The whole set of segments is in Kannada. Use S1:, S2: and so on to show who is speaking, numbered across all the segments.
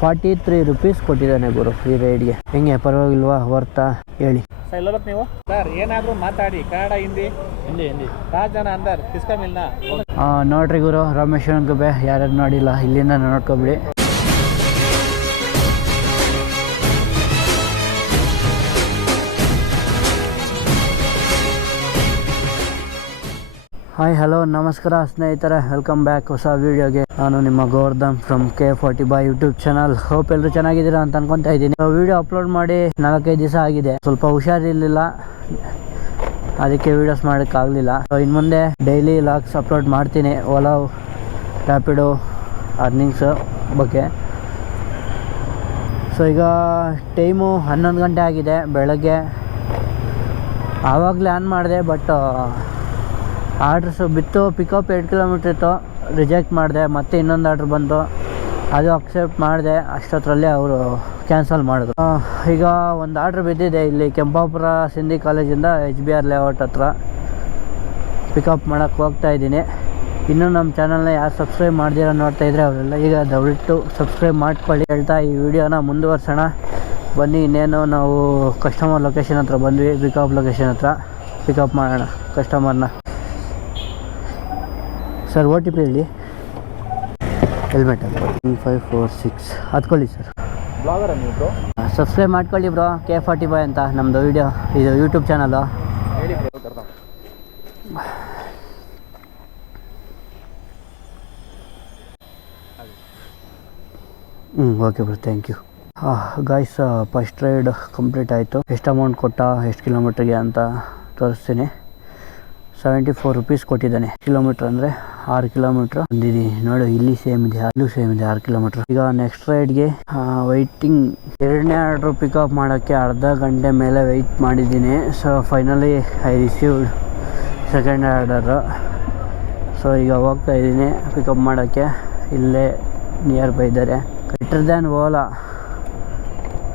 S1: ಫಾರ್ಟಿ ತ್ರೀ ರುಪೀಸ್ ಕೊಟ್ಟಿದ್ದಾನೆ ಗುರು ಈ ರೈಡ್ಗೆ ಹೆಂಗೆ? ಪರವಾಗಿಲ್ವಾ? ವರ್ತಾ ಹೇಳಿ.
S2: ಸರ್ ಇಲ್ಲ ನೀವು? ಸರ್ ಏನಾದರೂ ಮಾತಾಡಿ. ಕನ್ನಡ ಹಿಂದಿ ಹಿಂದಿ ಹಿಂದಿ ಪಾಂಚ್ ಜನ ಅಂದರ್ ಕಿಸ್ಕ
S1: ನೋಡ್ರಿ ಗುರು ರಾಮೇಶ್ವರನ್ ಗುಬೆ ಯಾರ್ಯಾರು ನೋಡಿಲ್ಲ ಇಲ್ಲಿಂದ ನೋಡ್ಕೊಬಿಡಿ. ಹಾಯ್ ಹಲೋ ನಮಸ್ಕಾರ ಸ್ನೇಹಿತರೆ ವೆಲ್ಕಮ್ ಬ್ಯಾಕ್ ಹೊಸ ವೀಡಿಯೋಗೆ ನಾನು ನಿಮ್ಮ Govardhan from K forty by YouTube channel hope ಎಲ್ಲರೂ ಚೆನ್ನಾಗಿದ್ದೀರಾ ಅಂತ ಅನ್ಕೊಂತಾ ಇದ್ದೀನಿ. ವಿಡಿಯೋ ಅಪ್ಲೋಡ್ ಮಾಡಿ ನಾಲ್ಕೈದು ದಿವಸ ಆಗಿದೆ. ಸ್ವಲ್ಪ ಹುಷಾರಿರಲಿಲ್ಲ. ಅದಕ್ಕೆ ವೀಡಿಯೋಸ್ ಮಾಡೋಕ್ಕಾಗಲಿಲ್ಲ. ಇನ್ನು ಮುಂದೆ ಡೈಲಿ ಲಾಗ್ಸ್ ಅಪ್ಲೋಡ್ ಮಾಡ್ತೀನಿ. ಓಲಾ ರ್ಯಾಪಿಡೋ ಅರ್ನಿಂಗ್ಸ್ ಬಗ್ಗೆ. ಸೊ ಈಗ ಟೈಮು ಹನ್ನೊಂದು ಗಂಟೆ ಆಗಿದೆ, ಬೆಳಗ್ಗೆ. ಆವಾಗಲೇ ಆನ್ ಮಾಡಿದೆ ಬಟ್ ಆರ್ಡ್ರಸ್ ಬಿತ್ತು ಪಿಕಪ್ ಎರಡು ಕಿಲೋಮೀಟ್ರ್ ಇತ್ತು ರಿಜೆಕ್ಟ್ ಮಾಡಿದೆ, ಮತ್ತೆ ಇನ್ನೊಂದು ಆರ್ಡ್ರ್ ಬಂತು. ಅದು ಅಕ್ಸೆಪ್ಟ್ ಮಾಡಿದೆ ಅಷ್ಟೊತ್ತರಲ್ಲಿ ಅವರು ಕ್ಯಾನ್ಸಲ್ ಮಾಡಿದ್ರು. ಈಗ ಒಂದು ಆರ್ಡ್ರ್ ಬಿದ್ದಿದೆ ಇಲ್ಲಿ ಕೆಂಪಾಪುರ ಸಿಂಧಿ ಕಾಲೇಜಿಂದ ಎಚ್ ಬಿ ಆರ್ ಲೇಔಟ್ ಹತ್ರ. ಪಿಕಪ್ ಮಾಡೋಕ್ಕೆ ಹೋಗ್ತಾ ಇದ್ದೀನಿ. ಇನ್ನೂ ನಮ್ಮ ಚಾನಲ್ನ ಯಾರು ಸಬ್ಸ್ಕ್ರೈಬ್ ಮಾಡ್ದಿರ ನೋಡ್ತಾ ಇದ್ರೆ ಅವರೆಲ್ಲ ಈಗ ದಯವಿಟ್ಟು ಸಬ್ಸ್ಕ್ರೈಬ್ ಮಾಡ್ಕೊಳ್ಳಿ. ಹೇಳ್ತಾ ಈ ವಿಡಿಯೋನ ಮುಂದುವರ್ಸೋಣ. ಬನ್ನಿ, ಇನ್ನೇನು ನಾವು ಕಸ್ಟಮರ್ ಲೊಕೇಶನ್ ಹತ್ರ ಬಂದ್ವಿ ಪಿಕಪ್ ಲೊಕೇಶನ್ ಹತ್ರ. ಪಿಕಪ್ ಮಾಡೋಣ ಕಸ್ಟಮರ್ನ ಸರ್ ಓ ಟಿ ಪಿ ಹೇಳಿ helmet one five four six ಹತ್ಕೊಳ್ಳಿ sir. Subscribe ಮಾಡ್ಕೊಳ್ಳಿ ಬ್ರೋ ಕೆ ಫಾರ್ಟಿ ಬೈ ಅಂತ ನಮ್ಮದು ವಿಡಿಯೋ ಇದು ಯೂಟ್ಯೂಬ್ ಚಾನಲು ಹ್ಞೂ okay bro thank you guys first ride complete ಆಯಿತು. ಎಷ್ಟು ಅಮೌಂಟ್ ಕೊಟ್ಟ ಎಷ್ಟು ಕಿಲೋಮೀಟ್ರಿಗೆ ಅಂತ ತೋರಿಸ್ತೀನಿ. ಸೆವೆಂಟಿ ಫೋರ್ ರುಪೀಸ್ ಕೊಟ್ಟಿದ್ದಾನೆ. ಕಿಲೋಮೀಟ್ರ್ ಅಂದರೆ ಆರು ಕಿಲೋಮೀಟರ್. ಬಂದಿದ್ದೀನಿ ನೋಡು, ಇಲ್ಲಿ ಸೇಮ್ ಇದೆ, ಅಲ್ಲೂ ಸೇಮ್ ಇದೆ, ಆರು ಕಿಲೋಮೀಟರ್. ಈಗ ನೆಕ್ಸ್ಟ್ ರೈಡ್ಗೆ ವೈಟಿಂಗ್ ಎರಡನೇ ಆರ್ಡ್ರು ಪಿಕಪ್ ಮಾಡೋಕ್ಕೆ ಅರ್ಧ ಗಂಟೆ ಮೇಲೆ ವೆಯ್ಟ್ ಮಾಡಿದ್ದೀನಿ. So finally I received second order so ಈಗ ಹೋಗ್ತಾ ಇದ್ದೀನಿ ಪಿಕಪ್ ಮಾಡೋಕ್ಕೆ. ಇಲ್ಲೇ ನಿಯರ್ ಬೈ ಇದ್ದಾರೆ. Better than Ola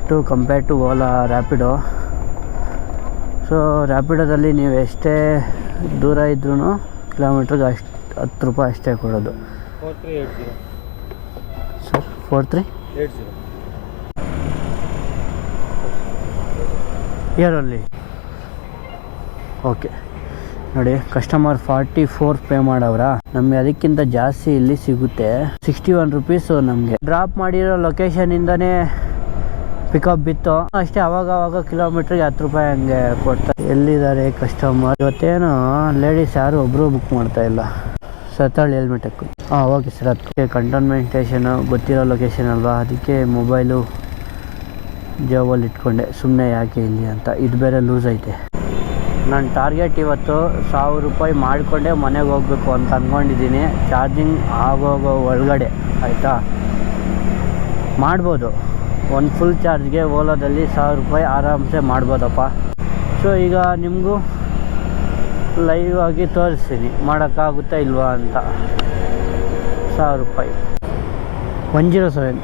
S1: to compare to Ola Rapido so ರ್ಯಾಪಿಡೋದಲ್ಲಿ ನೀವು ಎಷ್ಟೇ ದೂರ ಇದ್ರೂ ಕಿಲೋಮೀಟ್ರಿಗೆ ಅಷ್ಟು ಹತ್ತು ರೂಪಾಯಿ ಅಷ್ಟೇ ಕೊಡೋದು. ಸರ್ ಫೋರ್ ತ್ರೀ ಇಯರಲ್ಲಿ ಓಕೆ ನೋಡಿ ಕಸ್ಟಮರ್ ಫಾರ್ಟಿ ಫೋರ್ ಪೇ ಮಾಡವ್ರ? ನಮಗೆ ಅದಕ್ಕಿಂತ ಜಾಸ್ತಿ ಇಲ್ಲಿ ಸಿಗುತ್ತೆ. ಸಿಕ್ಸ್ಟಿ ಒನ್ ರುಪೀಸು ನಮಗೆ. ಡ್ರಾಪ್ ಮಾಡಿರೋ ಲೊಕೇಶನಿಂದನೇ ಪಿಕಪ್ ಬಿತ್ತು. ಅಷ್ಟೇ ಅವಾಗ ಅವಾಗ ಕಿಲೋಮೀಟ್ರಿಗೆ ಹತ್ತು ರೂಪಾಯಿ ಹಂಗೆ ಕೊಡ್ತಾರೆ ಎಲ್ಲಿದ್ದಾರೆ ಕಸ್ಟಮರ್ ಇವತ್ತೇನು ಲೇಡೀಸ್ ಯಾರು ಒಬ್ಬರು ಬುಕ್ ಮಾಡ್ತಾ ಇಲ್ಲ. ಸತ್ತಾಳಿ ಹೆಲ್ಮೆಟ್ ಹಾಕು. ಹಾಂ ಓಕೆ ಸರ್ ಅದಕ್ಕೆ ಕಂಟೋನ್ಮೆಂಟ್ ಸ್ಟೇಷನು ಗೊತ್ತಿರೋ ಲೊಕೇಶನ್ ಅಲ್ವಾ? ಅದಕ್ಕೆ ಮೊಬೈಲು ಜಾಬಲ್ಲಿ ಇಟ್ಕೊಂಡೆ. ಸುಮ್ಮನೆ ಯಾಕೆ ಇಲ್ಲಿ ಅಂತ. ಇದು ಬೇರೆ ಲೂಸ್ ಐತೆ. ನನ್ನ ಟಾರ್ಗೆಟ್ ಇವತ್ತು ಸಾವಿರ ರೂಪಾಯಿ ಮಾಡಿಕೊಂಡೆ, ಮನೆಗೆ ಹೋಗ್ಬೇಕು ಅಂತ ಅಂದ್ಕೊಂಡಿದ್ದೀನಿ ಚಾರ್ಜಿಂಗ್ ಆಗೋಗೋ ಒಳಗಡೆ, ಆಯಿತಾ? ಮಾಡ್ಬೋದು. ಒಂದು ಫುಲ್ ಚಾರ್ಜ್ಗೆ ಓಲೋದಲ್ಲಿ ಸಾವಿರ ರೂಪಾಯಿ ಆರಾಮ್ಸೆ ಮಾಡ್ಬೋದಪ್ಪ. ಸೊ ಈಗ ನಿಮಗೂ ಲೈವ್ ಆಗಿ ತೋರಿಸ್ತೀನಿ. ಮಾಡೋಕ್ಕಾಗುತ್ತಾ ಇಲ್ವಾ ಅಂತ. ಸಾವಿರ ರೂಪಾಯಿ. One zero seven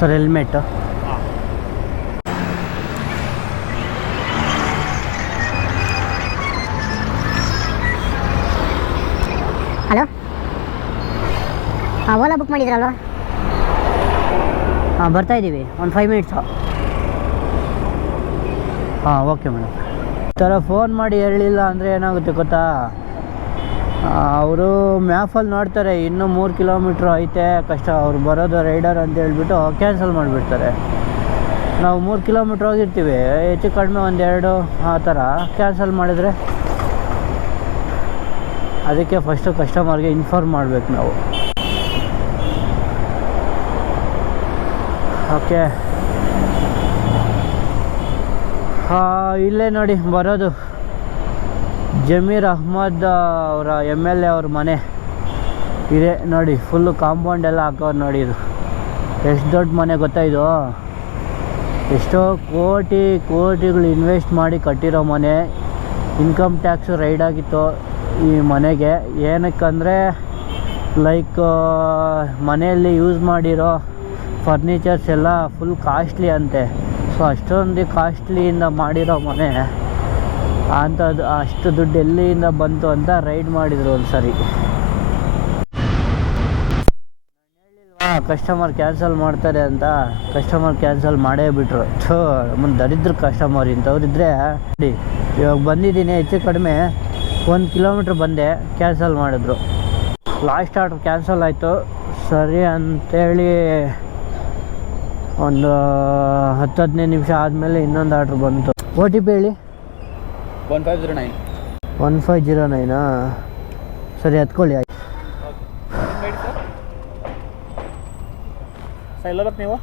S1: sir helmet
S3: ಮಾಡಿದ್ರಲ್ವಾ?
S1: ಹಾಂ, ಬರ್ತಾ ಇದ್ದೀವಿ. ಒಂದು ಫೈವ್ ಮಿನಿಟ್ಸ್ ಹಾಂ ಓಕೆ ಮೇಡಮ್ ಈ ಥರ ಫೋನ್ ಮಾಡಿ ಹೇಳಿಲ್ಲ ಅಂದರೆ ಏನಾಗುತ್ತೆ ಗೊತ್ತಾ? ಅವರು ಮ್ಯಾಫಲ್ಲಿ ನೋಡ್ತಾರೆ, ಇನ್ನೂ ಮೂರು ಕಿಲೋಮೀಟ್ರ್ ಐತೆ, ಕಷ್ಟ. ಅವ್ರು ಬರೋದು ರೈಡರ್ ಅಂತ ಹೇಳ್ಬಿಟ್ಟು ಕ್ಯಾನ್ಸಲ್ ಮಾಡಿಬಿಡ್ತಾರೆ. ನಾವು ಮೂರು ಕಿಲೋಮೀಟ್ರ್ ಹೋಗಿರ್ತೀವಿ. ಹೆಚ್ಚು ಕಡಿಮೆ ಒಂದೆರಡು ಆ ಥರ ಕ್ಯಾನ್ಸಲ್ ಮಾಡಿದರೆ ಅದಕ್ಕೆ ಫಸ್ಟು ಕಸ್ಟಮರ್ಗೆ ಇನ್ಫಾರ್ಮ್ ಮಾಡಬೇಕು ನಾವು. ಓಕೆ. ಇಲ್ಲೇ ನೋಡಿ, ಬರೋದು. ಜಮೀರ್ ಅಹ್ಮದ್ ಅವರ ಎಂ ಎಲ್ ಎ ಅವ್ರ ಮನೆ. ಇದೆ ನೋಡಿ ಫುಲ್ಲು ಕಾಂಪೌಂಡ್ ಎಲ್ಲ ಹಾಕೋರು ನೋಡಿ ಇದು. ಎಷ್ಟು ದೊಡ್ಡ ಮನೆ ಗೊತ್ತಾ ಇದು? ಎಷ್ಟೋ ಕೋಟಿ, ಕೋಟಿಗಳು ಇನ್ವೆಸ್ಟ್ ಮಾಡಿ ಕಟ್ಟಿರೋ ಮನೆ. ಇನ್ಕಮ್ ಟ್ಯಾಕ್ಸು ರೈಡ್ ಆಗಿತ್ತು ಈ ಮನೆಗೆ. ಏನಕ್ಕಂದರೆ ಲೈಕ್ ಮನೆಯಲ್ಲಿ ಯೂಸ್ ಮಾಡಿರೋ ಫರ್ನಿಚರ್ಸ್ ಎಲ್ಲ ಫುಲ್ ಕಾಸ್ಟ್ಲಿ ಅಂತೆ. ಸೊ ಅಷ್ಟೊಂದು ಕಾಸ್ಟ್ಲಿಯಿಂದ ಮಾಡಿರೋ ಮನೆ. ಅಂಥದ್ದು ಅಷ್ಟು ದುಡ್ಡು ಎಲ್ಲಿಯಿಂದ ಬಂತು ಅಂತ ರೈಡ್ ಮಾಡಿದರು ಒಂದು ಸರಿ ಕಸ್ಟಮರ್ ಕ್ಯಾನ್ಸಲ್ ಮಾಡ್ತಾರೆ ಅಂತ. ಕಸ್ಟಮರ್ ಕ್ಯಾನ್ಸಲ್ ಮಾಡೇ ಬಿಟ್ರು. ಥೋ ಮುಂದೆ ದರಿದ್ರ ಕಸ್ಟಮರ್ ಇಂಥವ್ರಿದ್ರೆ. ನೋಡಿ, ಇವಾಗ ಬಂದಿದ್ದೀನಿ ಹೆಚ್ಚು ಕಡಿಮೆ ಒಂದು ಕಿಲೋಮೀಟ್ರ್ ಬಂದೆ ಕ್ಯಾನ್ಸಲ್ ಮಾಡಿದ್ರು. ಲಾಸ್ಟ್ ಆರ್ಡ್ರ್ ಕ್ಯಾನ್ಸಲ್ ಆಯಿತು. ಸರಿ ಅಂತೇಳಿ ಒಂದು ಹತ್ತು ಹದಿನೈದು ನಿಮಿಷ ಆದಮೇಲೆ ಇನ್ನೊಂದು ಆರ್ಡ್ರ್ ಬಂತು. ಒ ಟಿ ಪಿ ಹೇಳಿ?
S2: One five zero nine
S1: one five zero Naina ಸರಿ ಹತ್ಕೊಳ್ಳಿ ಆಯ್ತು.
S2: ಎಲ್ಲರತ್ ನೀವು?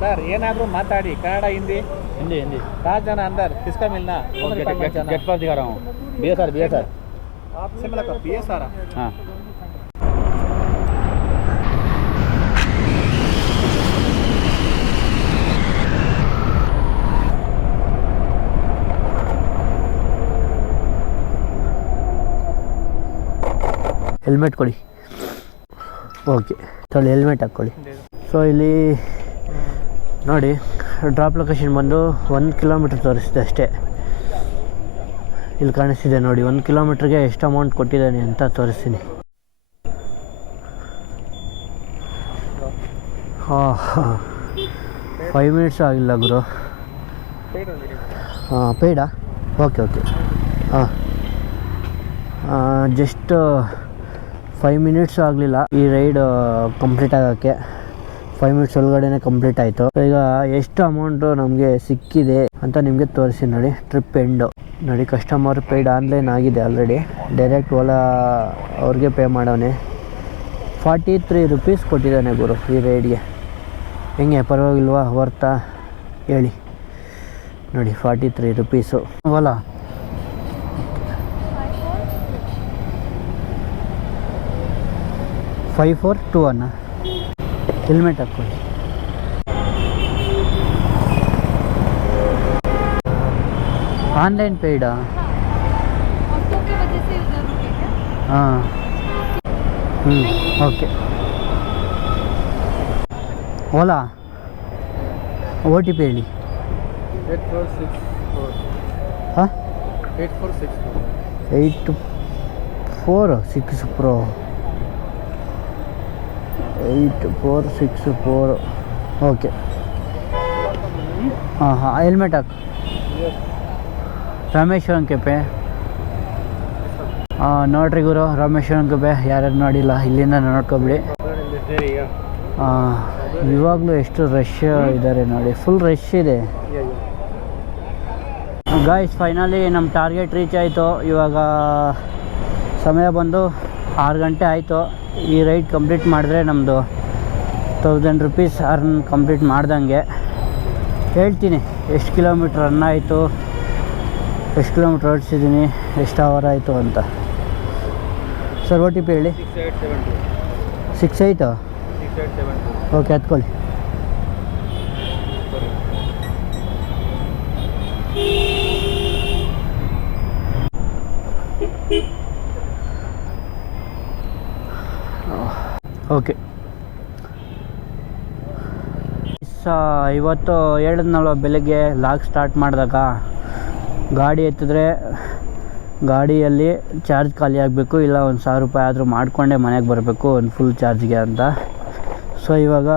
S2: ಸರ್ ಏನಾದರೂ ಮಾತಾಡಿ ಕನ್ನಡ ಹಿಂದಿ? ಹಿಂದಿ
S4: ಹಿಂದಿ. ಸಾತ್ ಜನ. ಅಂದರ್ ಕಿಸ್ಕಾ Milna okay B S R B
S2: S R B S R
S4: ಹಾಂ.
S1: ಹೆಲ್ಮೆಟ್ ಕೊಡಿ. ಓಕೆ ತೊಳಿ ಹೆಲ್ಮೆಟ್ ಹಾಕ್ಕೊಳ್ಳಿ. ಸೊ ಇಲ್ಲಿ ನೋಡಿ ಡ್ರಾಪ್ ಲೊಕೇಶನ್ ಬಂದು ಒಂದು ಕಿಲೋಮೀಟ್ರ್ ತೋರಿಸಿದೆ ಅಷ್ಟೇ. ಇಲ್ಲಿ ಕಾಣಿಸ್ತಿದೆ ನೋಡಿ ಒಂದು ಕಿಲೋಮೀಟ್ರಿಗೆ ಎಷ್ಟು ಅಮೌಂಟ್ ಕೊಟ್ಟಿದ್ದಾನೆ ಅಂತ ತೋರಿಸ್ತೀನಿ. ಹಾಂ ಫೈವ್ ಮಿನಿಟ್ಸ್ ಆಗಿಲ್ಲ ಗುರು. ಹಾಂ ಪೇಡಾ ಓಕೆ ಓಕೆ ಹಾಂ ಜಸ್ಟ್ ಫೈವ್ ಮಿನಿಟ್ಸ್ ಆಗಲಿಲ್ಲ. ಈ ರೈಡ್ ಕಂಪ್ಲೀಟ್ ಆಗೋಕ್ಕೆ ಫೈವ್ ಮಿನಿಟ್ಸ್ ಒಳಗಡೆನೆ ಕಂಪ್ಲೀಟ್ ಆಯಿತು. ಈಗ ಎಷ್ಟು ಅಮೌಂಟು ನಮಗೆ ಸಿಕ್ಕಿದೆ ಅಂತ ನಿಮಗೆ ತೋರಿಸಿ ನೋಡಿ. ಟ್ರಿಪ್ ಎಂಡು ನೋಡಿ ಕಸ್ಟಮರ್ ಪೇಯ್ಡ್ ಆನ್ಲೈನ್ ಆಗಿದೆ ಆಲ್ರೆಡಿ ಡೈರೆಕ್ಟ್ ಓಲಾ ಅವ್ರಿಗೆ ಪೇ ಮಾಡೋನೆ. ಫಾರ್ಟಿ ತ್ರೀ ರುಪೀಸ್ ಕೊಟ್ಟಿದ್ದಾನೆ ಗುರು ಈ ರೈಡ್ಗೆ ಹೆಂಗೆ, ಪರವಾಗಿಲ್ವಾ? ವರ್ತಾ? ಹೇಳಿ. ನೋಡಿ forty three rupees Ola five four two ಅನ್ನ ಹೆಲ್ಮೆಟ್ ಹಾಕ್ಕೊಳ್ಳಿ. ಆನ್ಲೈನ್ ಪೇಯ್ಡಾ ಹಾಂ. ಹ್ಞೂ okay Ola O T P ಹೇಳಿ. ಹಾಂ eight four six pro eight four six four okay ಹಾಂ ಹಾಂ ಹೆಲ್ಮೆಟ್ ಹಾಕು ರಾಮೇಶ್ವರಂ ಕೆಪೆ. ಹಾಂ ನೋಡ್ರಿ ಗುರು ರಾಮೇಶ್ವರಂ ಕೆಪೆ. ಯಾರ್ಯಾರು ನೋಡಿಲ್ಲ, ಇಲ್ಲಿಂದ ನೋಡ್ಕೊಬಿಡಿ. ಇವಾಗಲೂ ಎಷ್ಟು ರಶ್ ಇದ್ದಾರೆ ನೋಡಿ. ಫುಲ್ ರಶ್ ಇದೆ. ಗಾಯ್ಸ್ ಫೈನಲಿ ನಮ್ಮ ಟಾರ್ಗೆಟ್ ರೀಚ್ ಆಯಿತು. ಇವಾಗ, ಸಮಯ ಬಂದು ಆರು ಗಂಟೆ ಆಯಿತು. ಈ ರೈಡ್ ಕಂಪ್ಲೀಟ್ ಮಾಡಿದ್ರೆ ನಮ್ಮದು ತೌಸಂಡ್ ರುಪೀಸ್ ಅರ್ನ್ ಕಂಪ್ಲೀಟ್ ಮಾಡ್ದಂಗೆ. ಹೇಳ್ತೀನಿ ಎಷ್ಟು ಕಿಲೋಮೀಟ್ರ್ ರನ್ ಆಯಿತು ಎಷ್ಟು ಕಿಲೋಮೀಟ್ರ್ ಓಡಿಸಿದ್ದೀನಿ ಎಷ್ಟು ಅವರ್ ಆಯಿತು ಅಂತ. ಸರ್ ಓ ಟಿ ಪಿ ಹೇಳಿ. ಸಿಕ್ಸ್ ಏಯ್ಟು ಓಕೆ ಹತ್ಕೊಳ್ಳಿ ಓಕೆ. ಇವತ್ತು ಹೇಳಿದ್ನಲ್ವ ಬೆಳಗ್ಗೆ ಲಾಗ್ ಸ್ಟಾರ್ಟ್ ಮಾಡಿದಾಗ ಗಾಡಿ ಎತ್ತಿದ್ರೆ ಗಾಡಿಯಲ್ಲಿ ಚಾರ್ಜ್ ಖಾಲಿ ಆಗಬೇಕು, ಇಲ್ಲ ಒಂದು ಸಾವಿರ ರೂಪಾಯಿ ಆದರೂ ಮಾಡಿಕೊಂಡೇ ಮನೆಗೆ ಬರಬೇಕು ಒಂದು ಫುಲ್ ಚಾರ್ಜ್ಗೆ ಅಂತ. ಸೊ ಇವಾಗ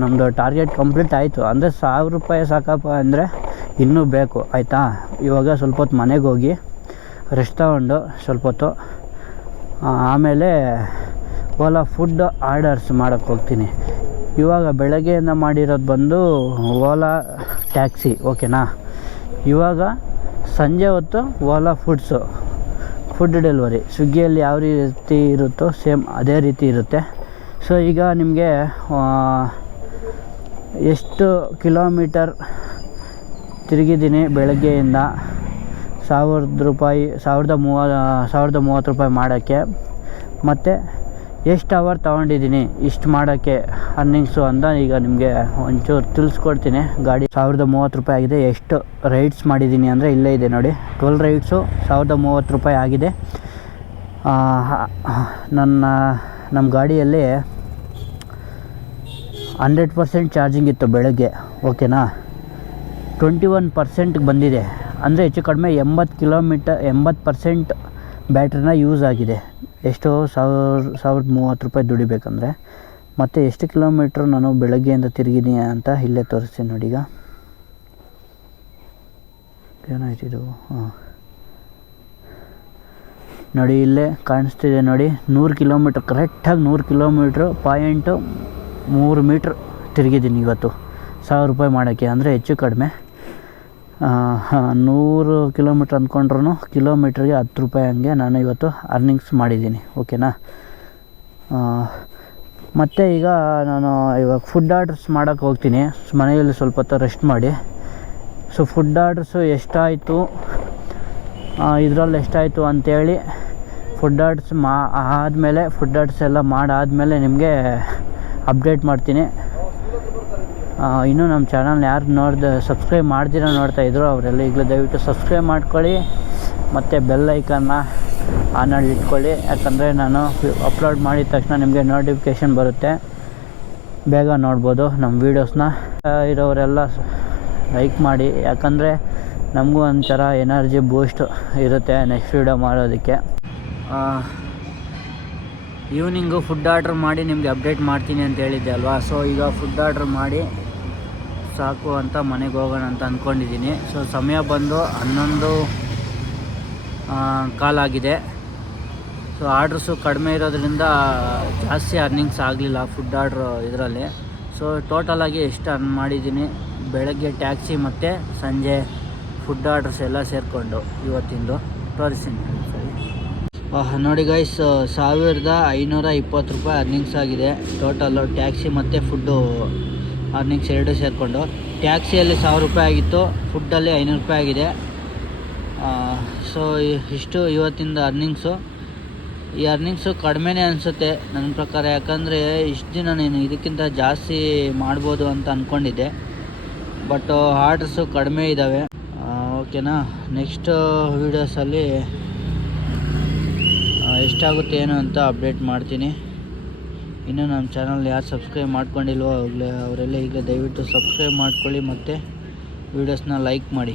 S1: ನಮ್ಮದು ಟಾರ್ಗೆಟ್ ಕಂಪ್ಲೀಟ್ ಆಯಿತು. ಅಂದರೆ ಸಾವಿರ ರೂಪಾಯಿ ಸಾಕಪ್ಪ ಅಂದರೆ ಇನ್ನೂ ಬೇಕು, ಆಯಿತಾ? ಇವಾಗ ಸ್ವಲ್ಪ ಹೊತ್ತು ಮನೆಗೆ ಹೋಗಿ ರೆಸ್ಟ್ ತಗೊಂಡು ಸ್ವಲ್ಪ ಹೊತ್ತು ಆಮೇಲೆ ಓಲಾ ಫುಡ್ ಆರ್ಡರ್ಸ್ ಮಾಡೋಕ್ಕೆ ಹೋಗ್ತೀನಿ. ಇವಾಗ ಬೆಳಗ್ಗೆಯಿಂದ ಮಾಡಿರೋದು ಬಂದು ಓಲಾ ಟ್ಯಾಕ್ಸಿ, ಓಕೆನಾ? ಇವಾಗ ಸಂಜೆ ಹೊತ್ತು ಓಲಾ ಫುಡ್ಸು, ಫುಡ್ ಡೆಲಿವರಿ. ಸ್ವಿಗ್ಗಿಯಲ್ಲಿ ಯಾವ ರೀತಿ ಇರುತ್ತೋ ಸೇಮ್ ಅದೇ ರೀತಿ ಇರುತ್ತೆ. ಸೊ, ಈಗ ನಿಮಗೆ ಎಷ್ಟು ಕಿಲೋಮೀಟರ್ ತಿರುಗಿದ್ದೀನಿ ಬೆಳಗ್ಗೆಯಿಂದ? ಸಾವಿರದ ರೂಪಾಯಿ, ಸಾವಿರದ ಮೂವ, ಸಾವಿರದ ಮೂವತ್ತು ರೂಪಾಯಿ ಮಾಡೋಕ್ಕೆ. ಮತ್ತು ಎಷ್ಟು ಅವರ್ ತೊಗೊಂಡಿದ್ದೀನಿ, ಇಷ್ಟು ಮಾಡೋಕ್ಕೆ ಅರ್ನಿಂಗ್ಸು ಅಂತ ಈಗ ನಿಮಗೆ ಒಂಚೂರು ತಿಳಿಸ್ಕೊಡ್ತೀನಿ. ಗಾಡಿ ಸಾವಿರದ ಮೂವತ್ತು ರೂಪಾಯಿ ಆಗಿದೆ, ಎಷ್ಟು ರೈಡ್ಸ್ ಮಾಡಿದ್ದೀನಿ ಅಂದರೆ ಇಲ್ಲೇ ಇದೆ ನೋಡಿ. ಟ್ವೆಲ್ ರೈಡ್ಸು ಸಾವಿರದ ಮೂವತ್ತು ರೂಪಾಯಿ ಆಗಿದೆ. ನನ್ನ ನಮ್ಮ ಗಾಡಿಯಲ್ಲಿ ಹಂಡ್ರೆಡ್ ಪರ್ಸೆಂಟ್ ಚಾರ್ಜಿಂಗ್ ಇತ್ತು ಬೆಳಗ್ಗೆ ಓಕೆನಾ ಟ್ವೆಂಟಿ ಒನ್ ಪರ್ಸೆಂಟ್ಗೆ ಬಂದಿದೆ. ಅಂದರೆ ಹೆಚ್ಚು ಕಡಿಮೆ ಎಂಬತ್ತು ಕಿಲೋಮೀಟರ್ ಎಂಬತ್ತು ಪರ್ಸೆಂಟ್ ಬ್ಯಾಟ್ರಿನ ಯೂಸ್ ಆಗಿದೆ. ಎಷ್ಟು ಸಾವಿರ, ಸಾವಿರದ ಮೂವತ್ತು ರೂಪಾಯಿ ದುಡಿಬೇಕಂದ್ರೆ, ಮತ್ತು ಎಷ್ಟು ಕಿಲೋಮೀಟ್ರ್ ನಾನು ಬೆಳಗ್ಗೆಯಿಂದ ತಿರುಗಿದ್ದೀನಿ ಅಂತ ಇಲ್ಲೇ ತೋರಿಸ್ತೀನಿ ನೋಡಿ ಈಗ. ಏನಾಯ್ತು ಇದು? ಹಾಂ. ನೋಡಿ ಇಲ್ಲೇ ಕಾಣಿಸ್ತಿದೆ ನೋಡಿ, ನೂರು ಕಿಲೋಮೀಟ್ರ್, ಕರೆಕ್ಟಾಗಿ ನೂರು ಕಿಲೋಮೀಟ್ರ್, ಪಾಯಿಂಟು ಮೂರು ಮೀಟ್ರ್ ತಿರುಗಿದ್ದೀನಿ ಇವತ್ತು. ಸಾವಿರ ರೂಪಾಯಿ ಮಾಡೋಕ್ಕೆ, ಅಂದರೆ ಹೆಚ್ಚು ಕಡಿಮೆ. ನೂರು ಕಿಲೋಮೀಟ್ರ್ ಅಂದ್ಕೊಂಡ್ರೂ ಕಿಲೋಮೀಟ್ರಿಗೆ ಹತ್ತು ರೂಪಾಯಿ ಹಂಗೆ ನಾನು ಇವತ್ತು ಅರ್ನಿಂಗ್ಸ್ ಮಾಡಿದ್ದೀನಿ, ಓಕೆನಾ? ಮತ್ತು ಈಗ ನಾನು ಇವಾಗ ಫುಡ್ ಆರ್ಡ್ರಸ್ ಮಾಡೋಕ್ಕೆ ಹೋಗ್ತೀನಿ, ಮನೆಯಲ್ಲಿ ಸ್ವಲ್ಪ ಹೊತ್ತು ರೆಸ್ಟ್ ಮಾಡಿ. ಸೊ ಫುಡ್ ಆರ್ಡ್ರಸ್ಸು ಎಷ್ಟಾಯಿತು? ಇದರಲ್ಲಿ ಎಷ್ಟಾಯಿತು ಅಂಥೇಳಿ ಫುಡ್ ಆರ್ಡ್ಸ್ ಮಾ, ಆದಮೇಲೆ ಫುಡ್ ಆರ್ಡ್ಸ್ ಎಲ್ಲ ಮಾಡಾದಮೇಲೆ ನಿಮಗೆ ಅಪ್ಡೇಟ್ ಮಾಡ್ತೀನಿ. ಇನ್ನೂ ನಮ್ಮ ಚಾನಲ್ನ ಯಾರು ನೋಡ್ದೆ ಸಬ್ಸ್ಕ್ರೈಬ್ ಮಾಡ್ದಿರೋ ನೋಡ್ತಾ ಇದ್ರು ಅವರೆಲ್ಲ ಈಗಲೇ ದಯವಿಟ್ಟು ಸಬ್ಸ್ಕ್ರೈಬ್ ಮಾಡ್ಕೊಳ್ಳಿ, ಮತ್ತು ಬೆಲ್ ಐಕನ್ನ ಆನಲ್ಲಿ ಇಟ್ಕೊಳ್ಳಿ. ಯಾಕಂದರೆ ನಾನು ಅಪ್ಲೋಡ್ ಮಾಡಿದ ತಕ್ಷಣ ನಿಮಗೆ ನೋಟಿಫಿಕೇಷನ್ ಬರುತ್ತೆ. ಬೇಗ ನೋಡ್ಬೋದು ನಮ್ಮ ವೀಡಿಯೋಸ್ನ ಇರೋರೆಲ್ಲ ಲೈಕ್ ಮಾಡಿ. ಯಾಕಂದರೆ ನಮಗೂ ಒಂಥರ ಎನರ್ಜಿ ಬೂಸ್ಟ್ ಇರುತ್ತೆ ನೆಕ್ಸ್ಟ್ ವೀಡಿಯೋ ಮಾಡೋದಕ್ಕೆ. ಈವ್ನಿಂಗು ಫುಡ್ ಆರ್ಡ್ರ್ ಮಾಡಿ ನಿಮಗೆ ಅಪ್ಡೇಟ್ ಮಾಡ್ತೀನಿ ಅಂತ ಹೇಳಿದ್ದೆ ಅಲ್ವಾ? ಸೊ ಈಗ ಫುಡ್ ಆರ್ಡ್ರ್ ಮಾಡಿ ಸಾಕು ಅಂತ ಮನೆಗೆ ಹೋಗೋಣ ಅಂತ ಅಂದ್ಕೊಂಡಿದ್ದೀನಿ ಸೊ ಸಮಯ ಬಂದು ಹನ್ನೊಂದು ಕಾಲಾಗಿದೆ ಸೊ ಆರ್ಡ್ರಸ್ಸು ಕಡಿಮೆ ಇರೋದ್ರಿಂದ ಜಾಸ್ತಿ ಅರ್ನಿಂಗ್ಸ್ ಆಗಲಿಲ್ಲ ಫುಡ್ ಆರ್ಡ್ರ್ ಇದರಲ್ಲಿ. ಸೊ ಟೋಟಲಾಗಿ ಎಷ್ಟು ಅರ್ನ್ ಮಾಡಿದ್ದೀನಿ? ಬೆಳಗ್ಗೆ ಟ್ಯಾಕ್ಸಿ ಮತ್ತು ಸಂಜೆ ಫುಡ್ ಆರ್ಡ್ರಸ್ ಎಲ್ಲ ಸೇರಿಕೊಂಡು ಇವತ್ತಿಂದು ತೋರಿಸ್ತೀನಿ. ನೋಡಿ ಗೈಸ್ ಸಾವಿರದ ಐನೂರ ಇಪ್ಪತ್ತು ರೂಪಾಯಿ ಅರ್ನಿಂಗ್ಸ್ ಆಗಿದೆ. ಟೋಟಲ್ಲು ಟ್ಯಾಕ್ಸಿ ಮತ್ತು ಫುಡ್ಡು ಅರ್ನಿಂಗ್ಸ್ ಎರಡು ಸೇರಿಕೊಂಡು. ಟ್ಯಾಕ್ಸಿಯಲ್ಲಿ ಸಾವಿರ ರೂಪಾಯಿ ಆಗಿತ್ತು ಫುಡ್ಡಲ್ಲಿ ಐನೂರು ರೂಪಾಯಿ ಆಗಿದೆ. ಸೊ ಇಷ್ಟು ಇವತ್ತಿಂದ ಅರ್ನಿಂಗ್ಸು ಈ ಅರ್ನಿಂಗ್ಸು ಕಡಿಮೆನೇ ಅನಿಸುತ್ತೆ ನನ್ನ ಪ್ರಕಾರ, ಯಾಕಂದರೆ ಇಷ್ಟು ದಿನ ನೀನು ಇದಕ್ಕಿಂತ ಜಾಸ್ತಿ ಮಾಡ್ಬೋದು ಅಂತ ಅಂದ್ಕೊಂಡಿದ್ದೆ ಬಟ್ ಆರ್ಡ್ರಸ್ಸು ಕಡಿಮೆ ಇದ್ದಾವೆ ಓಕೆನಾ ನೆಕ್ಸ್ಟ್ ವೀಡಿಯೋಸಲ್ಲಿ ಎಷ್ಟಾಗುತ್ತೆ ಏನು ಅಂತ ಅಪ್ಡೇಟ್ ಮಾಡ್ತೀನಿ. ಇನ್ನು ನಮ್ಮ ಚಾನಲ್ ಯಾರು ಸಬ್ಸ್ಕ್ರೈಬ್ ಮಾಡ್ಕೊಂಡಿಲ್ವೋ ಅವಾಗಲೇ ಅವರೆಲ್ಲ ಈಗ ದಯವಿಟ್ಟು ಸಬ್ಸ್ಕ್ರೈಬ್ ಮಾಡ್ಕೊಳ್ಳಿ ಮತ್ತು ವೀಡಿಯೋಸ್ನ ಲೈಕ್ ಮಾಡಿ.